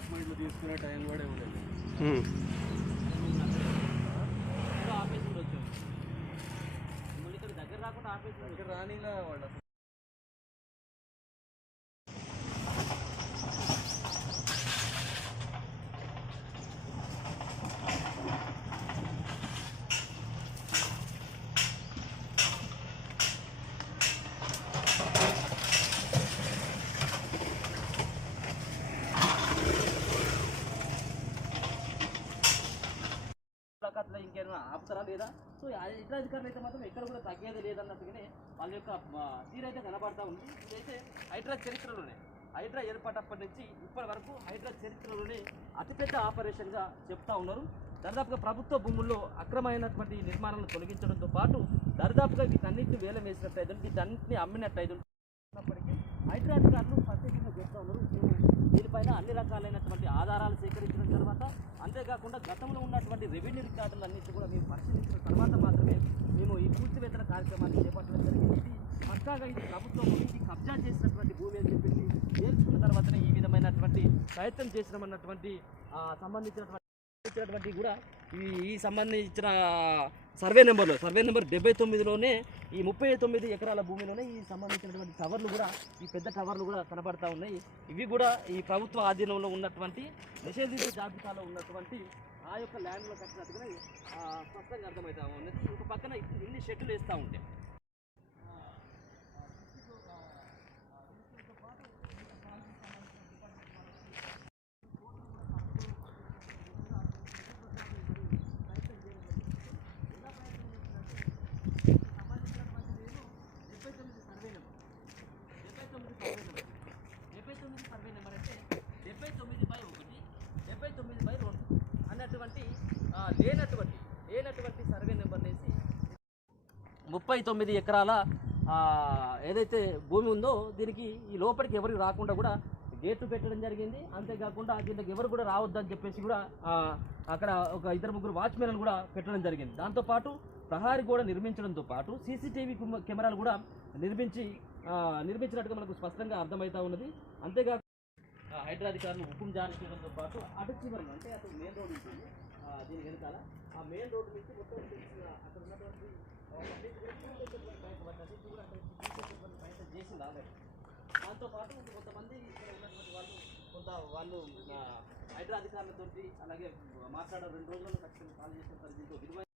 డాక్యుమెంట్లు తీసుకునే టైం కూడా ఇవ్వలేదు. ఆపేసి ఉండొచ్చు, ఇక్కడ దగ్గర రాకుండా ఆపేసి దగ్గర రానిలా వాళ్ళు. ఇంకేమైనా ఆపుతారా లేదా? సో ఇతర అధికారులు అయితే మాత్రం ఎక్కడ కూడా తగ్గేది లేదన్నట్టుగానే వాళ్ళ యొక్క తీరైతే కనబడతా ఉంది. ఇదైతే హైడ్రా చరిత్రలోనే, హైడ్రా ఏర్పడినప్పటి నుంచి ఇప్పటి వరకు హైడ్రా చరిత్రలోనే అతిపెద్ద ఆపరేషన్గా చెప్తా ఉన్నారు. దాదాపుగా ప్రభుత్వ భూముల్లో అక్రమైనటువంటి నిర్మాణాలను తొలగించడంతో పాటు దాదాపుగా వీటన్నింటిని వేలం వేసినట్టయితే వీటన్నింటినీ అమ్మినట్టయితే ఉన్నప్పటికీ హైడ్రా అధికారులు ప్రత్యేకంగా చెప్తా ఉన్నారు. దీనిపైన అన్ని రకాలైనటువంటి ఆధారాలు సేకరించిన తర్వాత, అంతేకాకుండా గతంలో ఉన్నటువంటి రెవెన్యూ రికార్డులన్నింటినీ కూడా మేము పరిశీలించిన తర్వాత మాత్రమే మేము ఈ పూడ్చివేతన కార్యక్రమాన్ని చేపట్టడం జరిగింది. పక్కాగా ఇది ప్రభుత్వం ఇది కబ్జా చేసినటువంటి భూమి అని చెప్పేసి తేల్చుకున్న తర్వాతనే ఈ విధమైనటువంటి ప్రయత్నం చేసినామన్నటువంటి సంబంధించినటువంటి కూడా ఈ సంబంధించిన సర్వే నెంబర్ 79లోనే ఈ 39 ఎకరాల భూమిలోనే ఈ సంబంధించినటువంటి టవర్లు కూడా, ఈ పెద్ద టవర్లు కూడా కనబడతా ఉన్నాయి. ఇవి కూడా ఈ ప్రభుత్వ ఆధీనంలో ఉన్నటువంటి నిషేధిత జాబితాలో ఉన్నటువంటి ఆ యొక్క ల్యాండ్లో కట్టినట్టుగా స్పష్టంగా అర్థమవుతా ఉన్నది. ఒక పక్కన ఇన్ని షెడ్లు వేస్తూ ఉంటాయి. సర్వే నెంబర్ అంటే 79/1, 79/2 అన్నటువంటి లేనటువంటి సర్వే నెంబర్ వేసి 39 ఎకరాల ఏదైతే భూమి ఉందో దీనికి ఈ లోపలికి ఎవరికి రాకుండా కూడా గేట్లు పెట్టడం జరిగింది. అంతేకాకుండా దీనికి ఎవరు కూడా రావద్దని చెప్పేసి కూడా అక్కడ ఒక 2-3 వాచ్మెన్లు కూడా పెట్టడం జరిగింది. దాంతోపాటు ప్రహారీ గోడ నిర్మించడంతో పాటు సీసీటీవీ కెమెరాలు కూడా నిర్మించినట్టుగా మనకు స్పష్టంగా అర్థమవుతా ఉన్నది. అంతేకాకుండా హైడ్రా అధికారులు హుకుం జారీ చేయడంతో పాటు అటు చివరిలో అంటే అటు మెయిన్ రోడ్ ఉంటుంది, దీని వెనకాల ఆ మెయిన్ రోడ్డు నుంచి మొత్తం అక్కడ ఉన్నటువంటి ప్రయత్నం చేసింది ఆల్రెడీ. దాంతోపాటు కొంతమంది ఇక్కడ ఉన్నటువంటి వాళ్ళు హైడ్రా అధికారులతో అలాగే మాట్లాడారు. 2 రోజుల్లో